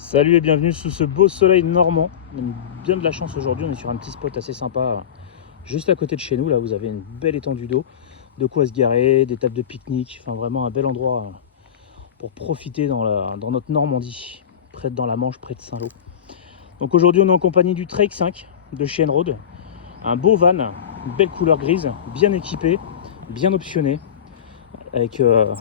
Salut et bienvenue sous ce beau soleil normand. On a bien de la chance aujourd'hui, on est sur un petit spot assez sympa juste à côté de chez nous. Là vous avez une belle étendue d'eau, de quoi se garer, des tables de pique-nique, enfin vraiment un bel endroit pour profiter dans notre Normandie, dans la Manche, près de Saint-Lô. Donc aujourd'hui on est en compagnie du Trek 5 de chez Enroad, un beau van, une belle couleur grise, bien équipé, bien optionné, avec on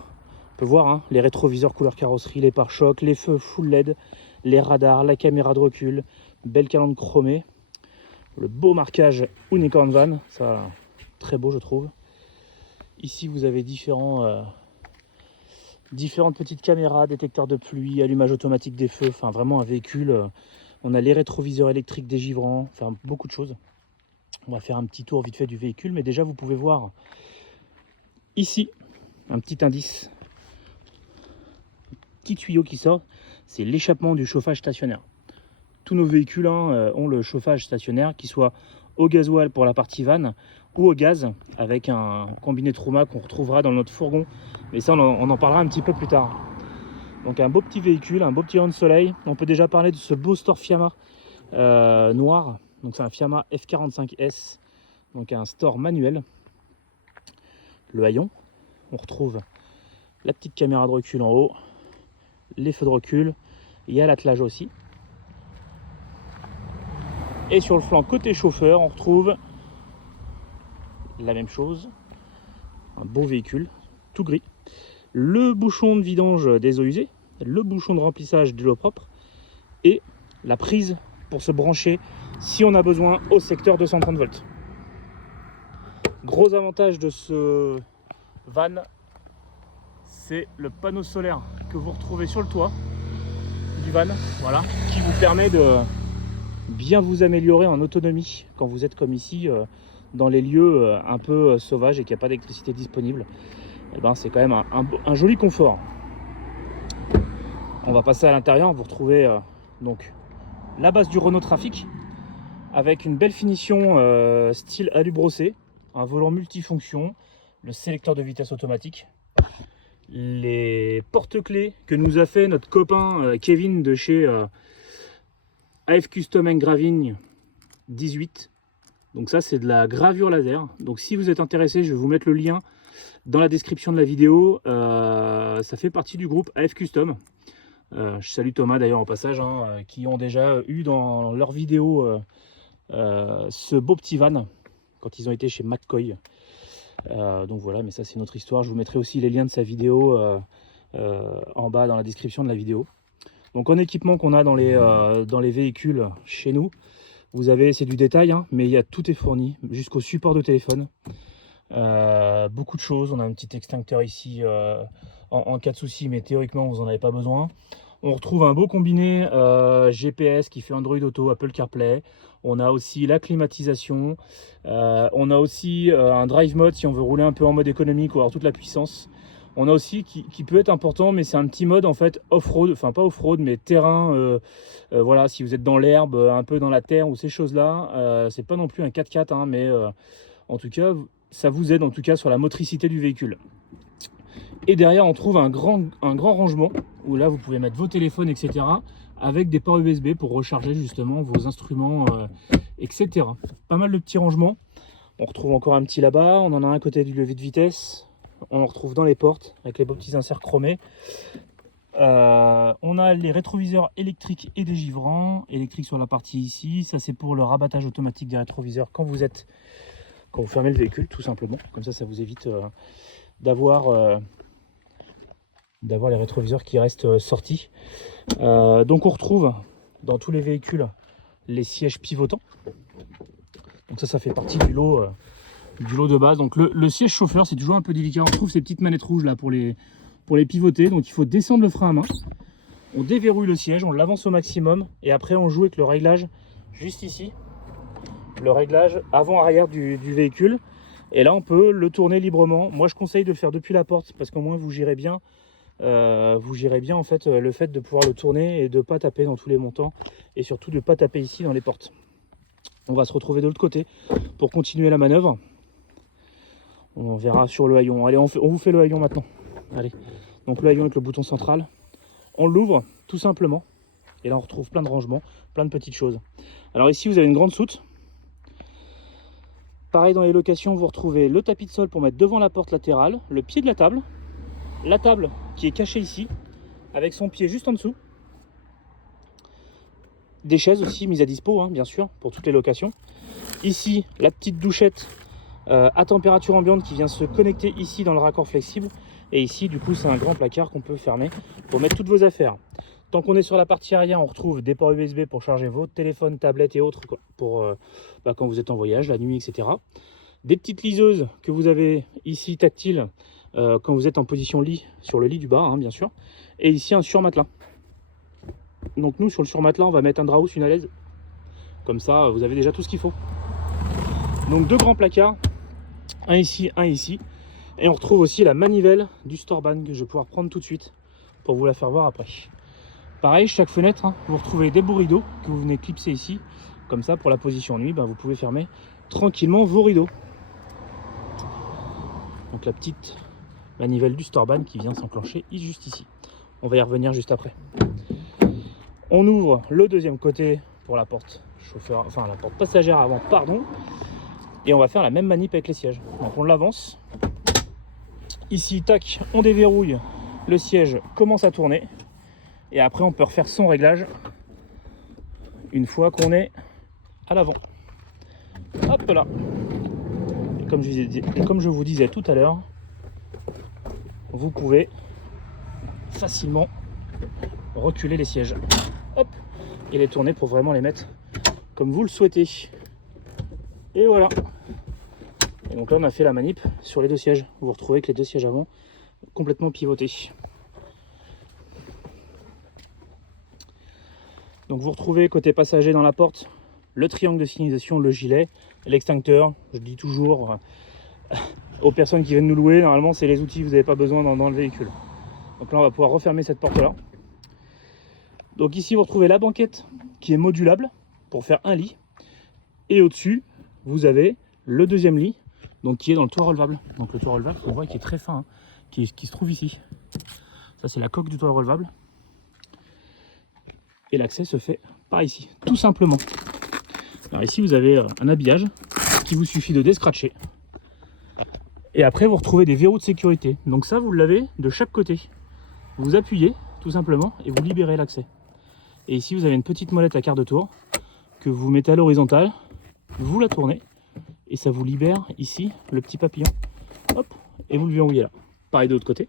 peut voir hein, les rétroviseurs couleur carrosserie, les pare-chocs, les feux full LED, les radars, la caméra de recul, belle calandre chromée, le beau marquage Unicorn Van, ça très beau je trouve. Ici vous avez différentes petites caméras, détecteurs de pluie, allumage automatique des feux, enfin vraiment un véhicule. On a les rétroviseurs électriques dégivrants, enfin beaucoup de choses. On va faire un petit tour vite fait du véhicule, mais déjà vous pouvez voir ici un petit indice, petit tuyau qui sort, c'est l'échappement du chauffage stationnaire. Tous nos véhicules ont le chauffage stationnaire, qui soit au gasoil pour la partie van ou au gaz avec un combiné Truma qu'on retrouvera dans notre fourgon. Mais ça, on en parlera un petit peu plus tard. Donc un beau petit véhicule, un beau petit rayon de soleil. On peut déjà parler de ce beau store Fiamma noir. Donc c'est un Fiamma F45S, donc un store manuel. Le haillon, on retrouve la petite caméra de recul en haut, les feux de recul, il y a l'attelage aussi. Et sur le flanc côté chauffeur, on retrouve la même chose, un beau véhicule, tout gris. Le bouchon de vidange des eaux usées, le bouchon de remplissage de l'eau propre et la prise pour se brancher si on a besoin au secteur 230 volts. Gros avantage de ce van, c'est le panneau solaire que vous retrouvez sur le toit du van, voilà, qui vous permet de bien vous améliorer en autonomie quand vous êtes comme ici dans les lieux un peu sauvages et qu'il n'y a pas d'électricité disponible. Et ben, c'est quand même un joli confort. On va passer à l'intérieur, vous retrouvez donc la base du Renault Trafic avec une belle finition style alu brossé, un volant multifonction, le sélecteur de vitesse automatique, les porte-clés que nous a fait notre copain Kevin de chez AF Custom Engraving 18. Donc ça c'est de la gravure laser. Donc si vous êtes intéressé, je vais vous mettre le lien dans la description de la vidéo. Ça fait partie du groupe AF Custom. Je salue Thomas d'ailleurs en passage, qui ont déjà eu dans leur vidéo ce beau petit van quand ils ont été chez McCoy. Donc voilà, mais ça c'est notre histoire. Je vous mettrai aussi les liens de sa vidéo en bas dans la description de la vidéo. Donc en équipement qu'on a dans les véhicules chez nous, vous avez, c'est du détail, mais tout est fourni jusqu'au support de téléphone. Beaucoup de choses. On a un petit extincteur ici en cas de souci, mais théoriquement vous n'en avez pas besoin. On retrouve un beau combiné GPS qui fait Android Auto, Apple CarPlay. On a aussi la climatisation. On a aussi un drive mode si on veut rouler un peu en mode économique ou avoir toute la puissance. On a aussi qui peut être important, mais c'est un petit mode en fait off-road, enfin pas off-road, mais terrain. Voilà, si vous êtes dans l'herbe, un peu dans la terre ou ces choses-là, c'est pas non plus un 4x4, mais en tout cas, ça vous aide en tout cas sur la motricité du véhicule. Et derrière, on trouve un grand rangement où là, vous pouvez mettre vos téléphones, etc. avec des ports USB pour recharger justement vos instruments, etc. Pas mal de petits rangements. On retrouve encore un petit là-bas. On en a un à côté du levier de vitesse. On en retrouve dans les portes avec les beaux petits inserts chromés. On a les rétroviseurs électriques et dégivrants. Électrique sur la partie ici. Ça, c'est pour le rabattage automatique des rétroviseurs quand vous fermez le véhicule, tout simplement. Comme ça vous évite d'avoir les rétroviseurs qui restent sortis. Donc on retrouve dans tous les véhicules les sièges pivotants. Donc ça fait partie du lot de base. Donc le siège chauffeur, c'est toujours un peu délicat. On trouve ces petites manettes rouges là pour les pivoter. Donc il faut descendre le frein à main. On déverrouille le siège, on l'avance au maximum et après on joue avec le réglage juste ici. Le réglage avant-arrière du véhicule. Et là on peut le tourner librement. Moi je conseille de le faire depuis la porte parce qu'au moins vous gérez bien en fait le fait de pouvoir le tourner et de ne pas taper dans tous les montants et surtout de ne pas taper ici dans les portes. On va se retrouver de l'autre côté pour continuer la manœuvre. On verra sur le haillon. Allez, on vous fait le haillon maintenant. Allez, donc le haillon avec le bouton central. On l'ouvre tout simplement. Et là on retrouve plein de rangements, plein de petites choses. Alors ici vous avez une grande soute. Pareil dans les locations, vous retrouvez le tapis de sol pour mettre devant la porte latérale, le pied de la table qui est cachée ici, avec son pied juste en dessous. Des chaises aussi mises à dispo, hein, bien sûr, pour toutes les locations. Ici, la petite douchette à température ambiante qui vient se connecter ici dans le raccord flexible. Et ici, du coup, c'est un grand placard qu'on peut fermer pour mettre toutes vos affaires. Tant qu'on est sur la partie arrière, on retrouve des ports USB pour charger votre téléphone, tablette et autres pour quand vous êtes en voyage, la nuit, etc. Des petites liseuses que vous avez ici tactiles quand vous êtes en position lit, sur le lit du bas, hein, bien sûr. Et ici, un surmatelas. Donc nous, sur le surmatelas, on va mettre un draus, une alaise. Comme ça, vous avez déjà tout ce qu'il faut. Donc deux grands placards, un ici, un ici. Et on retrouve aussi la manivelle du Storban que je vais pouvoir prendre tout de suite pour vous la faire voir après. Pareil, chaque fenêtre, hein, vous retrouvez des beaux rideaux que vous venez clipser ici. Comme ça, pour la position nuit, vous pouvez fermer tranquillement vos rideaux. Donc la petite manivelle du Storban qui vient s'enclencher juste ici. On va y revenir juste après. On ouvre le deuxième côté pour la porte chauffeur, enfin la porte passagère avant, pardon. Et on va faire la même manip avec les sièges. Donc on l'avance. Ici, tac, on déverrouille. Le siège commence à tourner. Et après, on peut refaire son réglage une fois qu'on est à l'avant. Hop là. Et comme je vous disais tout à l'heure, vous pouvez facilement reculer les sièges. Hop, et les tourner pour vraiment les mettre comme vous le souhaitez. Et voilà. Et donc là, on a fait la manip sur les deux sièges. Vous vous retrouvez avec les deux sièges avant complètement pivotés. Donc vous retrouvez côté passager dans la porte le triangle de signalisation, le gilet, l'extincteur. Je dis toujours aux personnes qui viennent nous louer, normalement c'est les outils que vous n'avez pas besoin dans le véhicule. Donc là on va pouvoir refermer cette porte là. Donc ici vous retrouvez la banquette qui est modulable pour faire un lit. Et au-dessus vous avez le deuxième lit, donc qui est dans le toit relevable. Donc le toit relevable, on voit qui est très fin, hein, qui se trouve ici. Ça c'est la coque du toit relevable. Et l'accès se fait par ici, tout simplement. Alors ici vous avez un habillage qui vous suffit de descratcher. Et après vous retrouvez des verrous de sécurité. Donc ça vous l'avez de chaque côté. Vous appuyez tout simplement et vous libérez l'accès. Et ici vous avez une petite molette à quart de tour que vous mettez à l'horizontale, vous la tournez et ça vous libère ici le petit papillon. Hop, et vous le verrouillez là. Pareil de l'autre côté.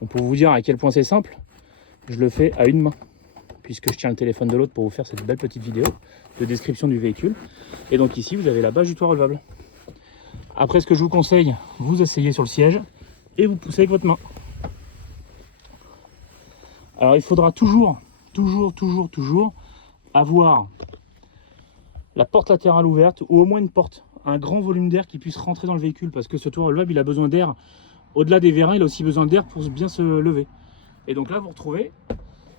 On peut vous dire à quel point c'est simple. Je le fais à une main, puisque je tiens le téléphone de l'autre pour vous faire cette belle petite vidéo de description du véhicule. Et donc ici, vous avez la base du toit relevable. Après, ce que je vous conseille, vous asseyez sur le siège et vous poussez avec votre main. Alors, il faudra toujours avoir la porte latérale ouverte ou au moins une porte, un grand volume d'air qui puisse rentrer dans le véhicule, parce que ce toit relevable, il a besoin d'air. Au-delà des vérins, il a aussi besoin d'air pour bien se lever. Et donc là, vous retrouvez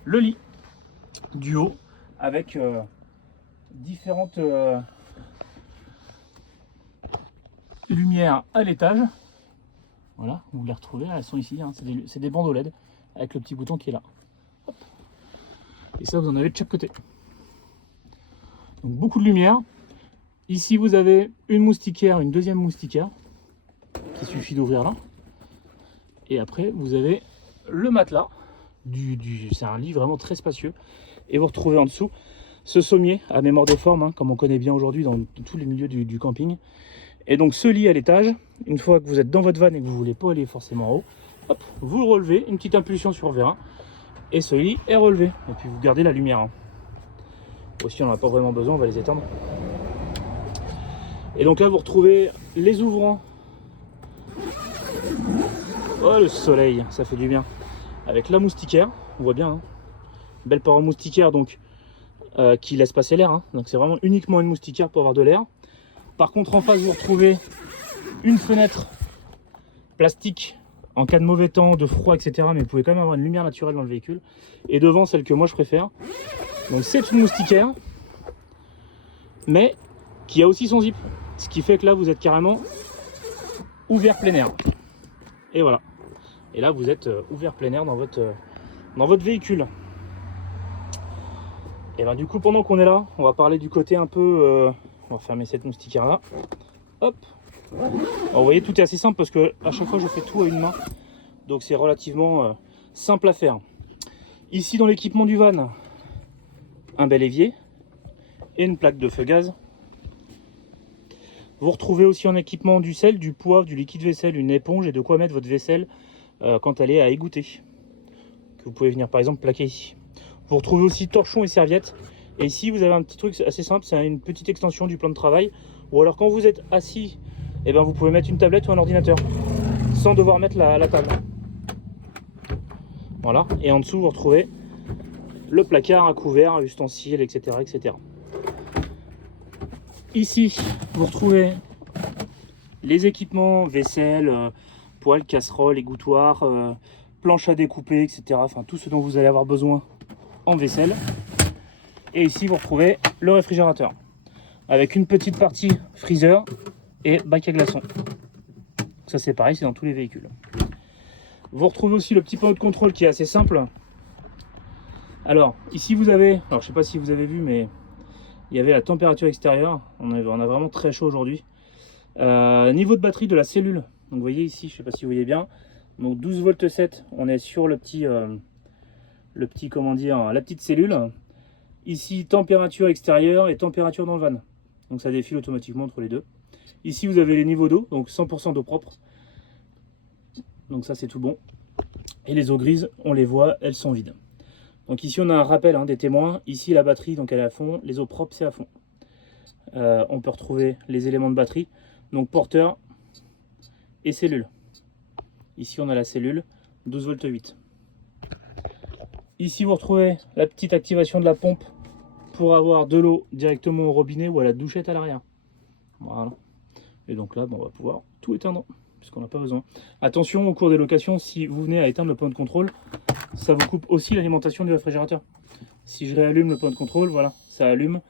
le lit du haut avec différentes lumières à l'étage. Voilà, vous les retrouvez, elles sont ici, hein, c'est des bandes OLED avec le petit bouton qui est là. Hop. Et ça, vous en avez de chaque côté. Donc beaucoup de lumière. Ici, vous avez une moustiquaire, une deuxième moustiquaire qui suffit d'ouvrir là. Et après, vous avez le matelas. C'est un lit vraiment très spacieux. Et vous retrouvez en dessous ce sommier à mémoire des formes, hein, comme on connaît bien aujourd'hui dans tous les milieux du camping. Et donc ce lit à l'étage, une fois que vous êtes dans votre van et que vous ne voulez pas aller forcément en haut, hop, vous le relevez, une petite impulsion sur le vérin, et ce lit est relevé. Et puis vous gardez la lumière. Hein. Aussi, on n'en a pas vraiment besoin, on va les éteindre. Et donc là, vous retrouvez les ouvrants. Oh, le soleil, ça fait du bien. Avec la moustiquaire, on voit bien, hein. Belle paroi moustiquaire donc qui laisse passer l'air, hein. Donc c'est vraiment uniquement une moustiquaire pour avoir de l'air. Par contre en face vous retrouvez une fenêtre plastique en cas de mauvais temps, de froid, etc. Mais vous pouvez quand même avoir une lumière naturelle dans le véhicule. Et devant celle que moi je préfère. Donc c'est une moustiquaire, mais qui a aussi son zip. Ce qui fait que là vous êtes carrément ouvert plein air. Et voilà. Et là vous êtes ouvert plein air dans votre véhicule. Et ben du coup, pendant qu'on est là, on va parler du côté un peu... on va fermer cette moustiquaire là. Hop. Alors, vous voyez, tout est assez simple parce que à chaque fois, je fais tout à une main. Donc c'est relativement simple à faire. Ici, dans l'équipement du van, un bel évier et une plaque de feu gaz. Vous retrouvez aussi en équipement du sel, du poivre, du liquide vaisselle, une éponge et de quoi mettre votre vaisselle quand elle est à égoutter. Que vous pouvez venir par exemple plaquer ici. Vous retrouvez aussi torchon et serviettes. Et ici, vous avez un petit truc assez simple, c'est une petite extension du plan de travail. Ou alors quand vous êtes assis, eh ben, vous pouvez mettre une tablette ou un ordinateur sans devoir mettre la table. Voilà. Et en dessous, vous retrouvez le placard à couvert, ustensiles, etc., etc. Ici, vous retrouvez les équipements, vaisselle, poêle, casserole, égouttoir, planche à découper, etc. Enfin, tout ce dont vous allez avoir besoin en vaisselle. Et ici, vous retrouvez le réfrigérateur avec une petite partie freezer et bac à glaçons. Ça, c'est pareil, c'est dans tous les véhicules. Vous retrouvez aussi le petit panneau de contrôle qui est assez simple. Alors, ici, vous avez, alors je sais pas si vous avez vu, mais il y avait la température extérieure. On a vraiment très chaud aujourd'hui. Niveau de batterie de la cellule. Donc, vous voyez ici, je sais pas si vous voyez bien. Donc, 12 volts 7. On est sur le petit comment dire, la petite cellule. Ici, température extérieure et température dans le van. Donc, ça défile automatiquement entre les deux. Ici, vous avez les niveaux d'eau, donc 100% d'eau propre. Donc, ça, c'est tout bon. Et les eaux grises, on les voit, elles sont vides. Donc, ici, on a un rappel des témoins. Ici, la batterie, donc elle est à fond. Les eaux propres, c'est à fond. On peut retrouver les éléments de batterie. Donc, porteur et cellule. Ici, on a la cellule, 12 volts 8. Ici, vous retrouvez la petite activation de la pompe pour avoir de l'eau directement au robinet ou à la douchette à l'arrière. Voilà. Et donc là, on va pouvoir tout éteindre, puisqu'on n'a pas besoin. Attention, au cours des locations, si vous venez à éteindre le point de contrôle, ça vous coupe aussi l'alimentation du réfrigérateur. Si je réallume le point de contrôle, voilà, ça allume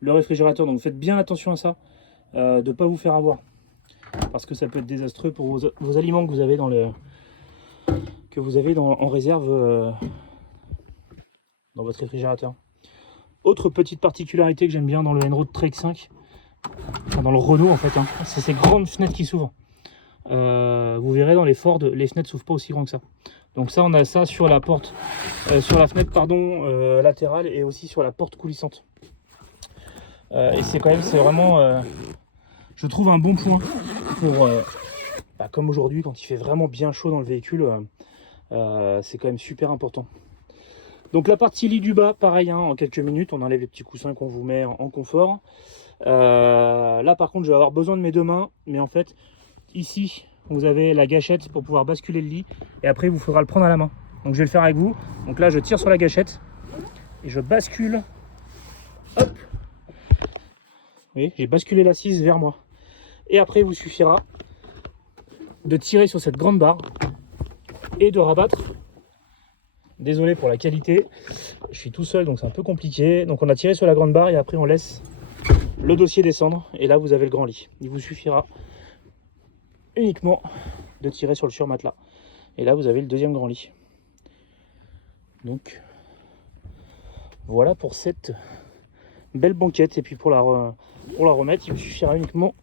le réfrigérateur. Donc faites bien attention à ça, de ne pas vous faire avoir. Parce que ça peut être désastreux pour vos aliments que vous avez en réserve dans votre réfrigérateur. Autre petite particularité que j'aime bien dans le N-Road Trek 5, enfin dans le Renault en fait, c'est ces grandes fenêtres qui s'ouvrent. Vous verrez dans les Ford, les fenêtres s'ouvrent pas aussi grand que ça. Donc ça, on a ça sur la porte, sur la fenêtre latérale et aussi sur la porte coulissante. Et c'est vraiment, je trouve un bon point pour, comme aujourd'hui quand il fait vraiment bien chaud dans le véhicule, c'est quand même super important. Donc la partie lit du bas, pareil, en quelques minutes, on enlève les petits coussins qu'on vous met en confort. Là par contre, je vais avoir besoin de mes deux mains, mais en fait, ici, vous avez la gâchette pour pouvoir basculer le lit, et après, il vous faudra le prendre à la main. Donc je vais le faire avec vous. Donc là, je tire sur la gâchette, et je bascule. Hop! Vous voyez, j'ai basculé l'assise vers moi. Et après, il vous suffira de tirer sur cette grande barre, et de rabattre. Désolé pour la qualité, je suis tout seul donc c'est un peu compliqué. Donc on a tiré sur la grande barre et après on laisse le dossier descendre et là vous avez le grand lit. Il vous suffira uniquement de tirer sur le surmatelas et là vous avez le deuxième grand lit. Donc voilà pour cette belle banquette. Et puis pour la remettre, il vous suffira uniquement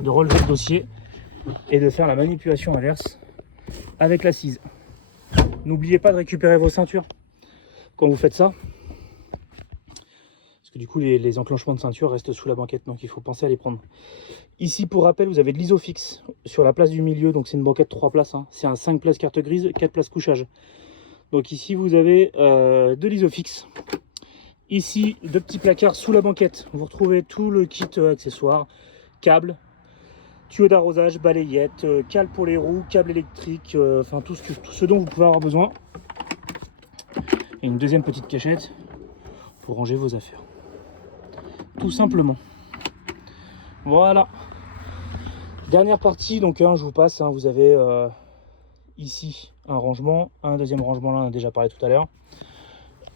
de relever le dossier et de faire la manipulation inverse avec l'assise. N'oubliez pas de récupérer vos ceintures quand vous faites ça. Parce que du coup, les enclenchements de ceinture restent sous la banquette. Donc il faut penser à les prendre. Ici, pour rappel, vous avez de l'isofix sur la place du milieu. Donc c'est une banquette 3 places. C'est un 5 places carte grise, 4 places couchage. Donc ici, vous avez de l'isofix. Ici, deux petits placards sous la banquette. Vous retrouvez tout le kit accessoires, câbles, tuyaux d'arrosage, balayette, cale pour les roues, câble électrique, enfin tout ce dont vous pouvez avoir besoin. Et une deuxième petite cachette pour ranger vos affaires. Tout simplement. Voilà. Dernière partie, donc je vous passe, vous avez ici un rangement, un deuxième rangement là, on a déjà parlé tout à l'heure.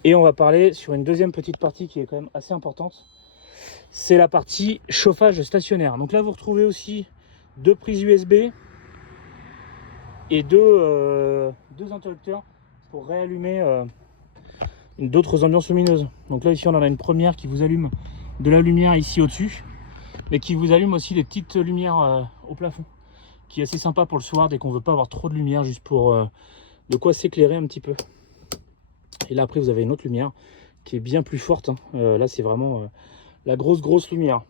Et on va parler sur une deuxième petite partie qui est quand même assez importante. C'est la partie chauffage stationnaire. Donc là vous retrouvez aussi deux prises USB et deux interrupteurs pour réallumer d'autres ambiances lumineuses. Donc là ici on en a une première qui vous allume de la lumière ici au-dessus, mais qui vous allume aussi des petites lumières au plafond, qui est assez sympa pour le soir dès qu'on veut pas avoir trop de lumière, juste pour de quoi s'éclairer un petit peu. Et là après vous avez une autre lumière qui est bien plus forte, hein. Là c'est vraiment la grosse lumière.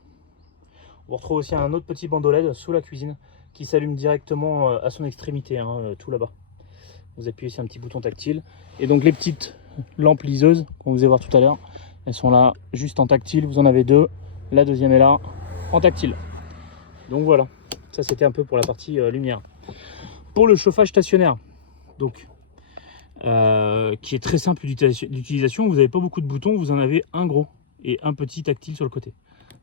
On retrouve aussi un autre petit bandeau LED sous la cuisine qui s'allume directement à son extrémité, hein, tout là-bas. Vous appuyez sur un petit bouton tactile. Et donc les petites lampes liseuses qu'on vous a voir tout à l'heure, elles sont là juste en tactile. Vous en avez deux. La deuxième est là en tactile. Donc voilà, ça c'était un peu pour la partie lumière. Pour le chauffage stationnaire, donc qui est très simple d'utilisation, vous n'avez pas beaucoup de boutons, vous en avez un gros et un petit tactile sur le côté.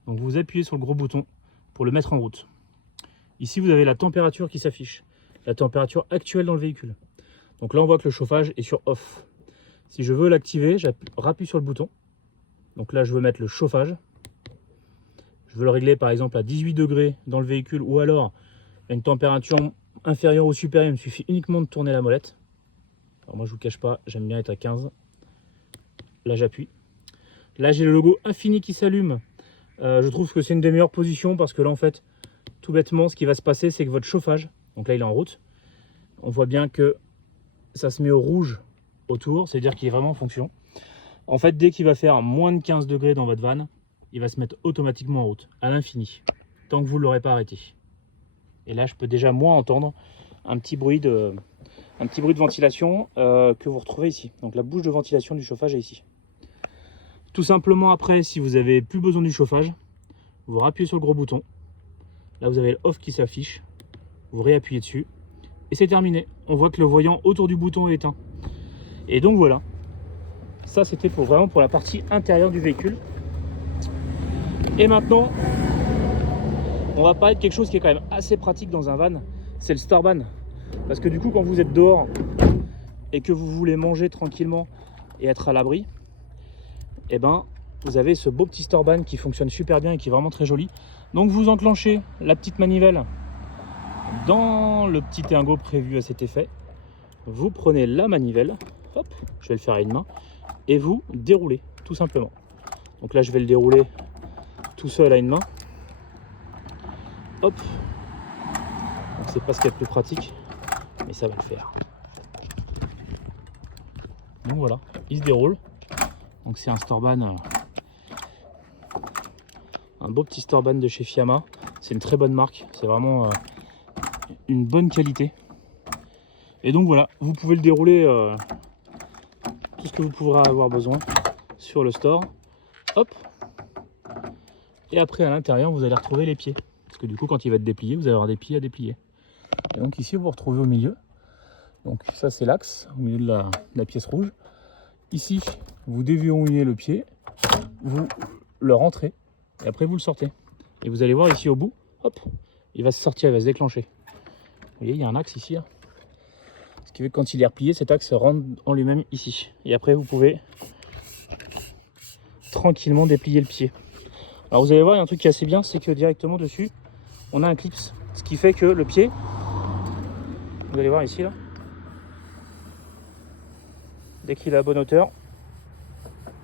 Donc vous appuyez sur le gros bouton pour le mettre en route. Ici vous avez la température qui s'affiche, la température actuelle dans le véhicule. Donc là on voit que le chauffage est sur off. Si je veux l'activer, j'appuie sur le bouton. Donc là je veux mettre le chauffage. Je veux le régler par exemple à 18 degrés dans le véhicule, ou alors à une température inférieure ou supérieure, il me suffit uniquement de tourner la molette. Alors moi je vous cache pas, j'aime bien être à 15. Là j'appuie. Là j'ai le logo infini qui s'allume. Je trouve que c'est une des meilleures positions parce que là en fait, tout bêtement, ce qui va se passer, c'est que votre chauffage, donc là il est en route, on voit bien que ça se met au rouge autour, c'est-à-dire qu'il est vraiment en fonction. En fait, dès qu'il va faire moins de 15 degrés dans votre van, il va se mettre automatiquement en route, à l'infini, tant que vous ne l'aurez pas arrêté. Et là, je peux déjà moi entendre un petit bruit de ventilation que vous retrouvez ici. Donc la bouche de ventilation du chauffage est ici. Tout simplement après, si vous n'avez plus besoin du chauffage, vous rappuyez sur le gros bouton. Là, vous avez le off qui s'affiche. Vous réappuyez dessus. Et c'est terminé. On voit que le voyant autour du bouton est éteint. Et donc voilà. Ça, c'était vraiment pour la partie intérieure du véhicule. Et maintenant, on va parler de quelque chose qui est quand même assez pratique dans un van. C'est le Starban. Parce que du coup, quand vous êtes dehors et que vous voulez manger tranquillement et être à l'abri, eh ben, vous avez ce beau petit Starban qui fonctionne super bien et qui est vraiment très joli. Donc vous enclenchez la petite manivelle dans le petit ergot prévu à cet effet. Vous prenez la manivelle, hop, je vais le faire à une main, et vous déroulez tout simplement. Donc là je vais le dérouler tout seul à une main. Hop. Donc c'est pas ce qu'il y a de plus pratique, mais ça va le faire. Donc voilà, il se déroule. Donc c'est un Starban. Un beau petit Starban de chez Fiamma. C'est une très bonne marque. C'est vraiment une bonne qualité. Et donc voilà, vous pouvez le dérouler tout ce que vous pourrez avoir besoin sur le store. Hop. Et après à l'intérieur, vous allez retrouver les pieds. Parce que du coup, quand il va être déplié, vous allez avoir des pieds à déplier. Et donc ici, vous vous retrouvez au milieu. Donc ça, c'est l'axe, au milieu de la pièce rouge. Ici, vous déverrouillez le pied. Vous le rentrez. Et après vous le sortez. Et vous allez voir ici au bout, hop, il va se sortir, il va se déclencher. Vous voyez, il y a un axe ici. Là. Ce qui fait que quand il est replié, cet axe rentre en lui-même ici. Et après vous pouvez tranquillement déplier le pied. Alors vous allez voir, il y a un truc qui est assez bien, c'est que directement dessus, on a un clips. Ce qui fait que le pied, vous allez voir ici là, dès qu'il est à bonne hauteur,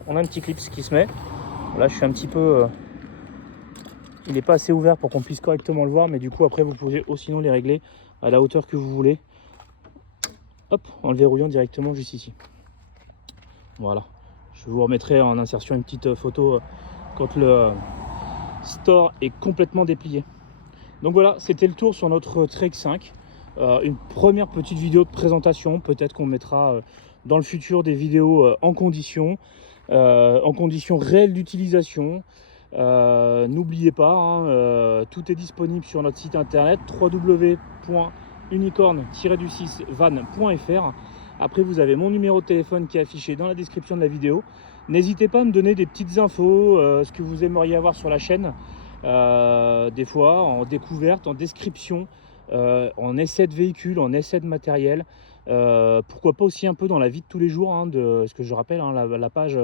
on a un petit clips qui se met. Là je suis un petit peu... il n'est pas assez ouvert pour qu'on puisse correctement le voir, mais du coup après vous pouvez aussi sinon les régler à la hauteur que vous voulez. Hop, en le verrouillant directement juste ici. Voilà. Je vous remettrai en insertion une petite photo quand le store est complètement déplié. Donc voilà, c'était le tour sur notre Trek 5. Une première petite vidéo de présentation. Peut-être qu'on mettra dans le futur des vidéos en conditions réelles d'utilisation. N'oubliez pas, hein, tout est disponible sur notre site internet www.unicorn-van.fr. Après vous avez mon numéro de téléphone qui est affiché dans la description de la vidéo. N'hésitez pas à me donner des petites infos, ce que vous aimeriez avoir sur la chaîne, des fois en découverte, en description, en essai de véhicule, en essai de matériel, pourquoi pas aussi un peu dans la vie de tous les jours, hein, de ce que je rappelle, hein, la page,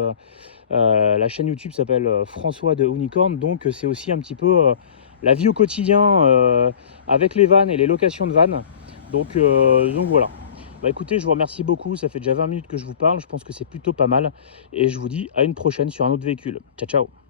la chaîne YouTube s'appelle François de Unicorn, donc c'est aussi un petit peu la vie au quotidien avec les vannes et les locations de vannes. Donc voilà. Bah écoutez, je vous remercie beaucoup, ça fait déjà 20 minutes que je vous parle, je pense que c'est plutôt pas mal. Et je vous dis à une prochaine sur un autre véhicule. Ciao, ciao.